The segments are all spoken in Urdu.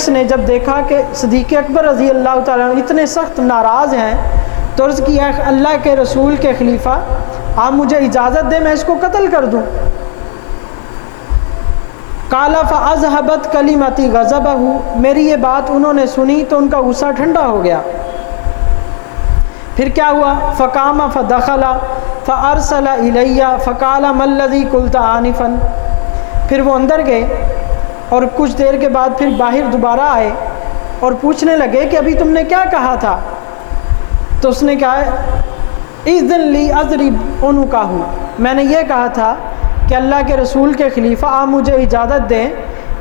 اس نے جب دیکھا کہ صدیق اکبر رضی اللہ تعالیٰ عنہ اتنے سخت ناراض ہیں تو عرض کیا اللہ کے رسول کے خلیفہ آپ مجھے اجازت دیں میں اس کو قتل کر دوں۔ قال فاذهبت کلمتی غضبہ، میری یہ بات انہوں نے سنی تو ان کا غصہ ٹھنڈا ہو گیا۔ پھر کیا ہوا؟ فقام فدخل فارسل الی فقال ما الذی قلت آنفا، پھر وہ اندر گئے اور کچھ دیر کے بعد پھر باہر دوبارہ آئے اور پوچھنے لگے کہ ابھی تم نے کیا کہا تھا؟ تو اس نے کہا اذن لی اضرب عنقہ، میں نے یہ کہا تھا کہ اللہ کے رسول کے خلیفہ آپ مجھے اجازت دیں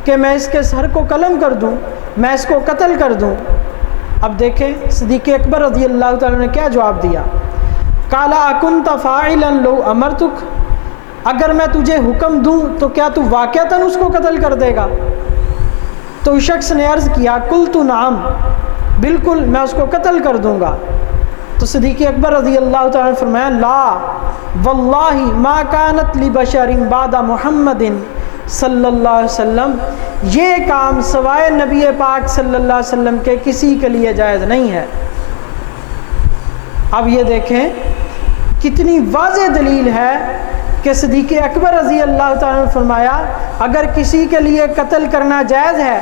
کہ میں اس کے سر کو قلم کر دوں، میں اس کو قتل کر دوں۔ اب دیکھیں صدیق اکبر رضی اللہ تعالیٰ نے کیا جواب دیا۔ قال اکنت فاعلا لو امرتک، اگر میں تجھے حکم دوں تو کیا تو واقعتاً اس کو قتل کر دے گا؟ تو اس شخص نے عرض کیا قلت نعم، بالکل میں اس کو قتل کر دوں گا۔ تو صدیق اکبر رضی اللہ تعالیٰ نے فرمایا لا واللہ ما کانت لبشر بعد محمد صلی اللہ علیہ وسلم، یہ کام سوائے نبی پاک صلی اللہ علیہ وسلم کے کسی کے لیے جائز نہیں ہے۔ اب یہ دیکھیں کتنی واضح دلیل ہے کہ صدیق اکبر رضی اللہ تعالیٰ نے فرمایا اگر کسی کے لیے قتل کرنا جائز ہے،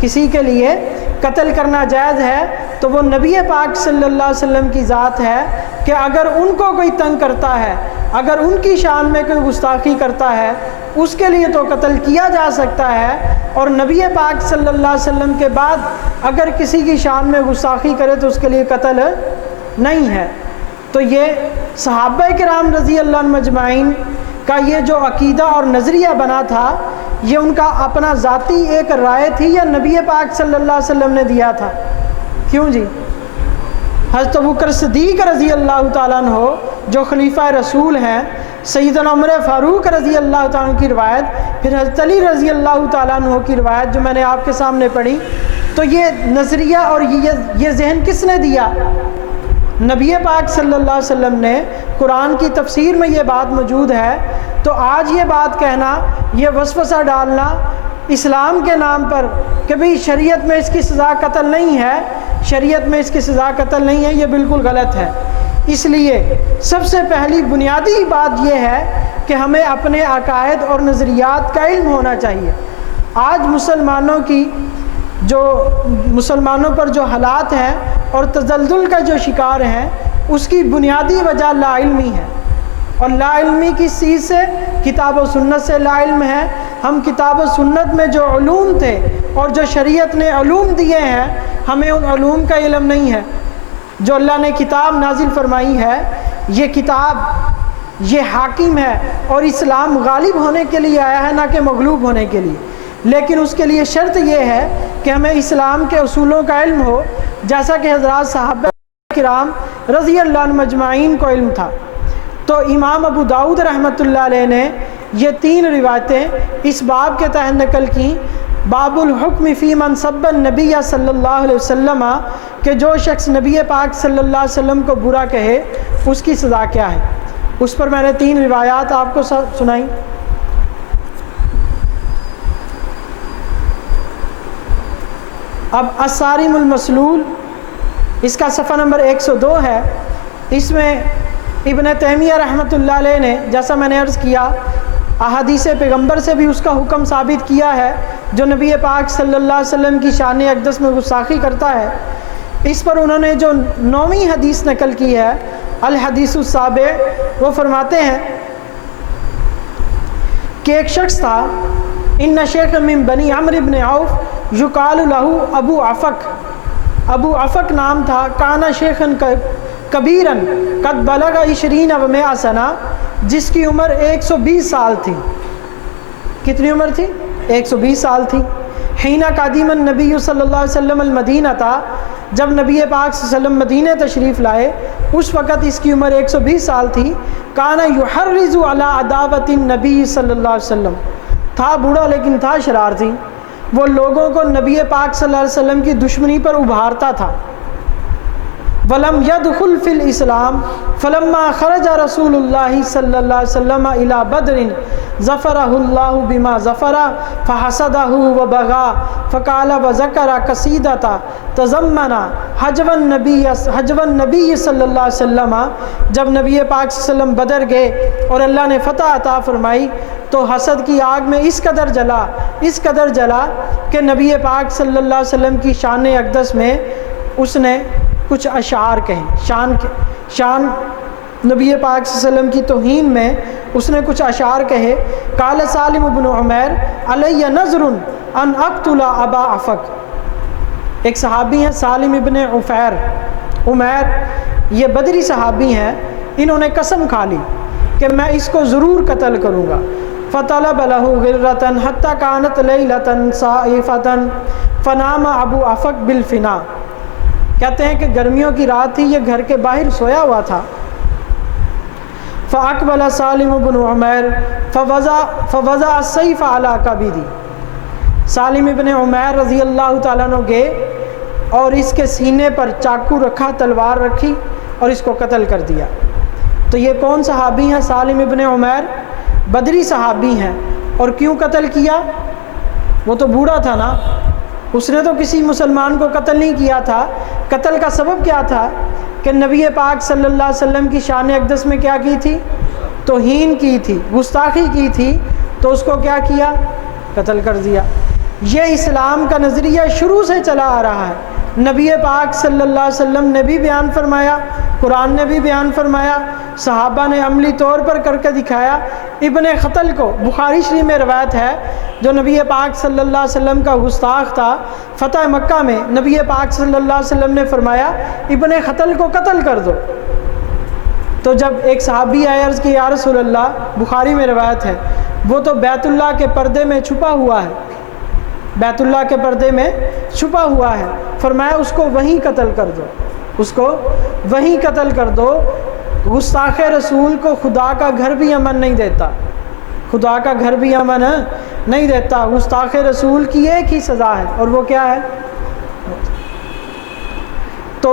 کسی کے لیے قتل کرنا جائز ہے تو وہ نبی پاک صلی اللہ علیہ وسلم کی ذات ہے کہ اگر ان کو کوئی تنگ کرتا ہے، اگر ان کی شان میں کوئی گستاخی کرتا ہے اس کے لیے تو قتل کیا جا سکتا ہے، اور نبی پاک صلی اللہ علیہ وسلم کے بعد اگر کسی کی شان میں گستاخی کرے تو اس کے لیے قتل نہیں ہے۔ تو یہ صحابہ کرام رضی اللہ عنہم اجمعین کا یہ جو عقیدہ اور نظریہ بنا تھا یہ ان کا اپنا ذاتی ایک رائے تھی یا نبی پاک صلی اللہ علیہ وسلم نے دیا تھا؟ کیوں جی؟ حضرت ابوبکر صدیق رضی اللہ تعالیٰ عنہ جو خلیفہ رسول ہیں، سیدنا عمر فاروق رضی اللہ تعالیٰ عنہ کی روایت، پھر حضرت علی رضی اللہ تعالیٰ عنہ کی روایت جو میں نے آپ کے سامنے پڑھی، تو یہ نظریہ اور یہ ذہن کس نے دیا؟ نبی پاک صلی اللہ علیہ وسلم نے قرآن کی تفسیر میں یہ بات موجود ہے، تو آج یہ بات کہنا، یہ وسوسہ ڈالنا اسلام کے نام پر کہ بھئی شریعت میں اس کی سزا قتل نہیں ہے، شریعت میں اس کی سزا قتل نہیں ہے، یہ بالکل غلط ہے۔ اس لیے سب سے پہلی بنیادی بات یہ ہے کہ ہمیں اپنے عقائد اور نظریات کا علم ہونا چاہیے۔ آج مسلمانوں پر جو حالات ہیں اور تزلزل کا جو شکار ہیں اس کی بنیادی وجہ لا علمی ہے، اور لا علمی کس چیز سے؟ کتاب و سنت سے لا علم ہے۔ ہم کتاب و سنت میں جو علوم تھے اور جو شریعت نے علوم دیے ہیں ہمیں ان علوم کا علم نہیں ہے۔ جو اللہ نے کتاب نازل فرمائی ہے یہ کتاب یہ حاکم ہے اور اسلام غالب ہونے کے لیے آیا ہے نہ کہ مغلوب ہونے کے لیے، لیکن اس کے لیے شرط یہ ہے کہ ہمیں اسلام کے اصولوں کا علم ہو، جیسا کہ حضرات صحابہ کرام رضی اللہ عنہم اجمعین کو علم تھا۔ تو امام ابو داؤد رحمۃ اللہ علیہ نے یہ 3 روایتیں اس باب کے تحت نقل کی، باب الحکم فی من سب النبی صلی اللہ علیہ وسلم، کہ جو شخص نبی پاک صلی اللہ علیہ وسلم کو برا کہے اس کی سزا کیا ہے۔ اس پر میں نے 3 روایات آپ کو سنائی۔ اب الصارم المسلول اس کا صفحہ نمبر 102 ہے۔ اس میں ابن تیمیہ رحمۃ اللہ علیہ نے، جیسا میں نے عرض کیا، احادیث پیغمبر سے بھی اس کا حکم ثابت کیا ہے جو نبی پاک صلی اللہ علیہ وسلم کی شان اقدس میں گستاخی کرتا ہے۔ اس پر انہوں نے جو 9ویں حدیث نقل کی ہے الحدیث السابع، وہ فرماتے ہیں کہ ایک شخص تھا، ان شیخ من بنی عمرو بن عوف یقال لہ ابو عفق، ابو عفق نام تھا، کانا شیخن کبیرن قد بلغ 20 و 100 سنہ، جس کی عمر 120 سال تھی۔ کتنی عمر تھی؟ 120 سال تھی۔ حین قادم النبی صلی اللہ علیہ وسلم المدینہ تھا، جب نبی پاک صلی اللہ علیہ وسلم مدینہ تشریف لائے اس وقت اس کی عمر 120 سال تھی۔ کانا یحرز علی عداوت النبی صلی اللہ علیہ وسلم، تھا بوڑھا لیکن تھا شرارتی، وہ لوگوں کو نبی پاک صلی اللہ علیہ وسلم کی دشمنی پر ابھارتا تھا۔ ولم يدخل في الإسلام فلما خرج رسول الله صلى الله عليه وسلم إلى بدر ظفره الله بما ظفر فحسده وبغى فقال وذكر قصيدة تضمن حجب النبي صلی اللہ علیہ وسلم. جب نبی پاک صلی اللہ علیہ وسلم بدر گئے اور اللہ نے فتح عطا فرمائی تو حسد کی آگ میں اس قدر جلا کہ نبی پاک صلی اللہ علیہ وسلم کی شان اقدس میں اس نے کچھ اشعار کہیں. شان نبی پاک صلی اللہ علیہ وسلم کی توہین میں اس نے کچھ اشعار کہے. قال سالم بن عمیر علی نظر ان اقتل ابا عفق. ایک صحابی ہیں سالم ابن عمیر، یہ بدری صحابی ہیں. انہوں نے قسم کھا لی کہ میں اس کو ضرور قتل کروں گا. فطلب له غرة حتى كانت ليلة صائفة فنام ابو عفق بالفنا. کہتے ہیں کہ گرمیوں کی رات تھی، یہ گھر کے باہر سویا ہوا تھا. فاقبل سالم بن عمیر فوضع السيف على كبدي. سالم ابن عمیر رضی اللہ تعالیٰ عنہ گئے اور اس کے سینے پر چاقو رکھا، تلوار رکھی اور اس کو قتل کر دیا. تو یہ کون صحابی ہیں؟ سالم ابن عمیر، بدری صحابی ہیں. اور کیوں قتل کیا؟ وہ تو بوڑھا تھا نا، اس نے تو کسی مسلمان کو قتل نہیں کیا تھا. قتل کا سبب کیا تھا کہ نبی پاک صلی اللہ علیہ وسلم کی شان اقدس میں کیا کی تھی؟ توہین کی تھی، گستاخی کی تھی. تو اس کو کیا کیا؟ قتل کر دیا. یہ اسلام کا نظریہ شروع سے چلا آ رہا ہے. نبی پاک صلی اللہ علیہ وسلم نے بھی بیان فرمایا، قرآن نے بھی بیان فرمایا، صحابہ نے عملی طور پر کر کے دکھایا. ابن خطل کو بخاری شریف میں روایت ہے، جو نبی پاک صلی اللہ علیہ وسلم کا گستاخ تھا، فتح مکہ میں نبی پاک صلی اللہ علیہ وسلم نے فرمایا ابن خطل کو قتل کر دو. تو جب ایک صحابی آئے عرض کی یا رسول اللہ، بخاری میں روایت ہے، وہ تو بیت اللہ کے پردے میں چھپا ہوا ہے، بیت اللہ کے پردے میں چھپا ہوا ہے. فرمایا اس کو وہیں قتل کر دو، اس کو وہیں قتل کر دو. گستاخ رسول کو خدا کا گھر بھی امن نہیں دیتا، خدا کا گھر بھی امن نہیں دیتا. گستاخ رسول کی ایک ہی سزا ہے اور وہ کیا ہے؟ تو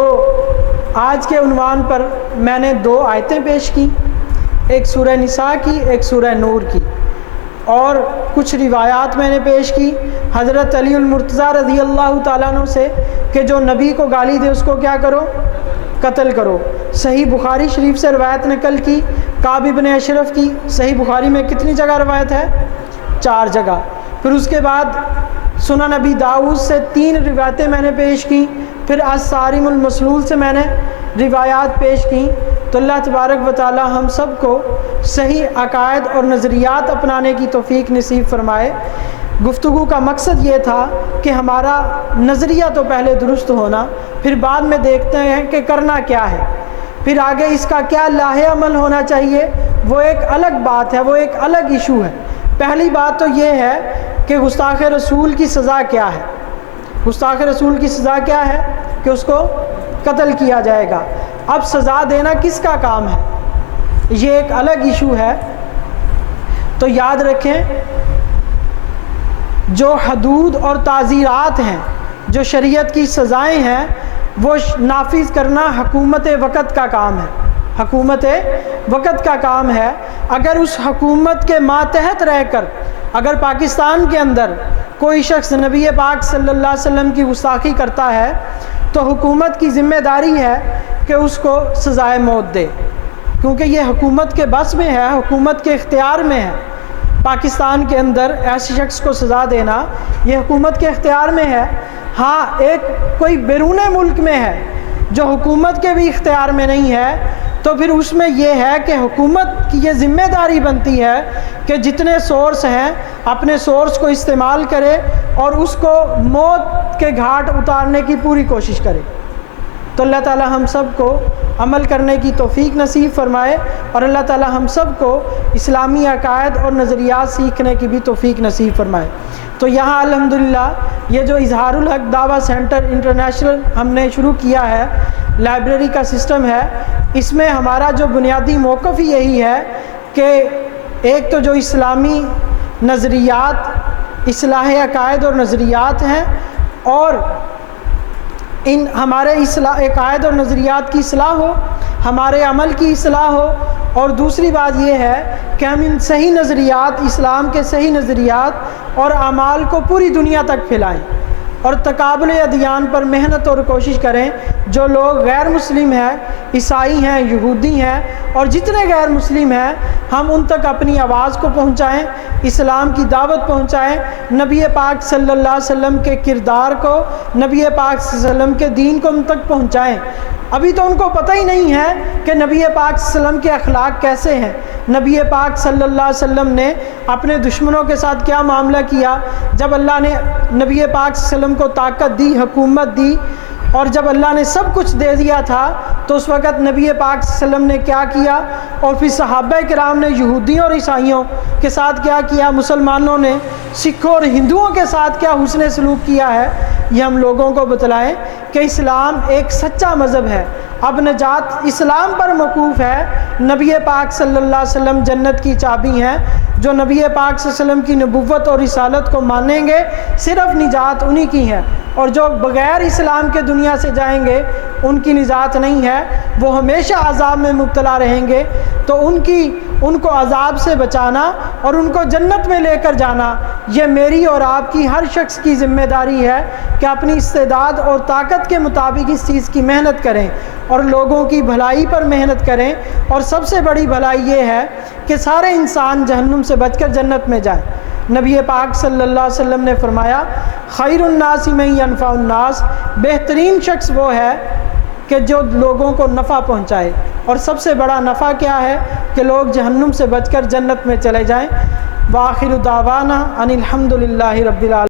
آج کے عنوان پر میں نے 2 آیتیں پیش کی، ایک سورہ نساء کی، ایک سورہ نور کی، اور کچھ روایات میں نے پیش کی حضرت علی المرتضیٰ رضی اللہ تعالیٰ عنہ سے کہ جو نبی کو گالی دے اس کو کیا کرو؟ قتل کرو. صحیح بخاری شریف سے روایت نقل کی کعب بن اشرف کی. صحیح بخاری میں کتنی جگہ روایت ہے؟ 4 جگہ. پھر اس کے بعد سنن نبی داؤد سے 3 روایتیں میں نے پیش کی. پھر الصارم المسلول سے میں نے روایات پیش کی. تو اللہ تبارک و تعالی ہم سب کو صحیح عقائد اور نظریات اپنانے کی توفیق نصیب فرمائے. گفتگو کا مقصد یہ تھا کہ ہمارا نظریہ تو پہلے درست ہونا، پھر بعد میں دیکھتے ہیں کہ کرنا کیا ہے، پھر آگے اس کا کیا لاہ عمل ہونا چاہیے، وہ ایک الگ بات ہے، وہ ایک الگ ایشو ہے. پہلی بات تو یہ ہے کہ گستاخ رسول کی سزا کیا ہے. گستاخ رسول کی سزا کیا ہے؟ کہ اس کو قتل کیا جائے گا. اب سزا دینا کس کا کام ہے، یہ ایک الگ ایشو ہے. تو یاد رکھیں، جو حدود اور تعزیرات ہیں، جو شریعت کی سزائیں ہیں، وہ نافذ کرنا حکومت وقت کا کام ہے. حکومت وقت کا کام ہے. اگر اس حکومت کے ماتحت رہ کر اگر پاکستان کے اندر کوئی شخص نبی پاک صلی اللہ علیہ وسلم کی گستاخی کرتا ہے تو حکومت کی ذمہ داری ہے کہ اس کو سزائے موت دے، کیونکہ یہ حکومت کے بس میں ہے، حکومت کے اختیار میں ہے. پاکستان کے اندر ایسے شخص کو سزا دینا یہ حکومت کے اختیار میں ہے. ہاں، ایک کوئی بیرون ملک میں ہے جو حکومت کے بھی اختیار میں نہیں ہے، تو پھر اس میں یہ ہے کہ حکومت کی یہ ذمہ داری بنتی ہے کہ جتنے سورس ہیں اپنے سورس کو استعمال کرے اور اس کو موت کے گھاٹ اتارنے کی پوری کوشش کرے. تو اللہ تعالی ہم سب کو عمل کرنے کی توفیق نصیب فرمائے اور اللہ تعالی ہم سب کو اسلامی عقائد اور نظریات سیکھنے کی بھی توفیق نصیب فرمائے. تو یہاں الحمدللہ یہ جو اظہار الحق دعویٰ سینٹر انٹرنیشنل ہم نے شروع کیا ہے، لائبریری کا سسٹم ہے، اس میں ہمارا جو بنیادی موقف ہی یہی ہے کہ ایک تو جو اسلامی نظریات، اصلاح عقائد اور نظریات ہیں، اور ان ہمارے عقائد اور نظریات کی اصلاح ہو، ہمارے عمل کی اصلاح ہو، اور دوسری بات یہ ہے کہ ہم ان صحیح نظریات، اسلام کے صحیح نظریات اور اعمال کو پوری دنیا تک پھیلائیں اور تقابل ادیان پر محنت اور کوشش کریں۔ جو لوگ غیر مسلم ہیں، عیسائی ہیں، یہودی ہیں، اور جتنے غیر مسلم ہیں، ہم ان تک اپنی آواز کو پہنچائیں، اسلام کی دعوت پہنچائیں، نبی پاک صلی اللہ علیہ وسلم کے کردار کو، نبی پاک صلی اللہ علیہ وسلم کے دین کو ان تک پہنچائیں۔ ابھی تو ان کو پتہ ہی نہیں ہے کہ نبی پاک صلی اللہ علیہ وسلم کے اخلاق کیسے ہیں، نبی پاک صلی اللہ علیہ وسلم نے اپنے دشمنوں کے ساتھ کیا معاملہ کیا۔ جب اللہ نے نبی پاک صلی اللہ علیہ وسلم کو طاقت دی، حکومت دی، اور جب اللہ نے سب کچھ دے دیا تھا تو اس وقت نبی پاک صلی اللہ علیہ وسلم نے کیا کیا، اور پھر صحابہ کرام نے یہودیوں اور عیسائیوں کے ساتھ کیا کیا، مسلمانوں نے سکھوں اور ہندوؤں کے ساتھ کیا حسن سلوک کیا ہے، یہ ہم لوگوں کو بتلائیں کہ اسلام ایک سچا مذہب ہے۔ اب نجات اسلام پر موقوف ہے۔ نبی پاک صلی اللہ علیہ وسلم جنت کی چابی ہیں۔ جو نبی پاک صلی اللہ علیہ وسلم کی نبوت اور رسالت کو مانیں گے صرف نجات انہی کی ہے، اور جو بغیر اسلام کے دنیا سے جائیں گے ان کی نجات نہیں ہے، وہ ہمیشہ عذاب میں مبتلا رہیں گے۔ تو ان کو عذاب سے بچانا اور ان کو جنت میں لے کر جانا، یہ میری اور آپ کی ہر شخص کی ذمہ داری ہے کہ اپنی استعداد اور طاقت کے مطابق اس چیز کی محنت کریں اور لوگوں کی بھلائی پر محنت کریں۔ اور سب سے بڑی بھلائی یہ ہے کہ سارے انسان جہنم سے بچ کر جنت میں جائیں۔ نبی پاک صلی اللہ علیہ وسلم نے فرمایا، خیر الناس من ینفع الناس، بہترین شخص وہ ہے کہ جو لوگوں کو نفع پہنچائے، اور سب سے بڑا نفع کیا ہے کہ لوگ جہنم سے بچ کر جنت میں چلے جائیں۔ وآخر دعوانا ان الحمد للہ رب العالمین۔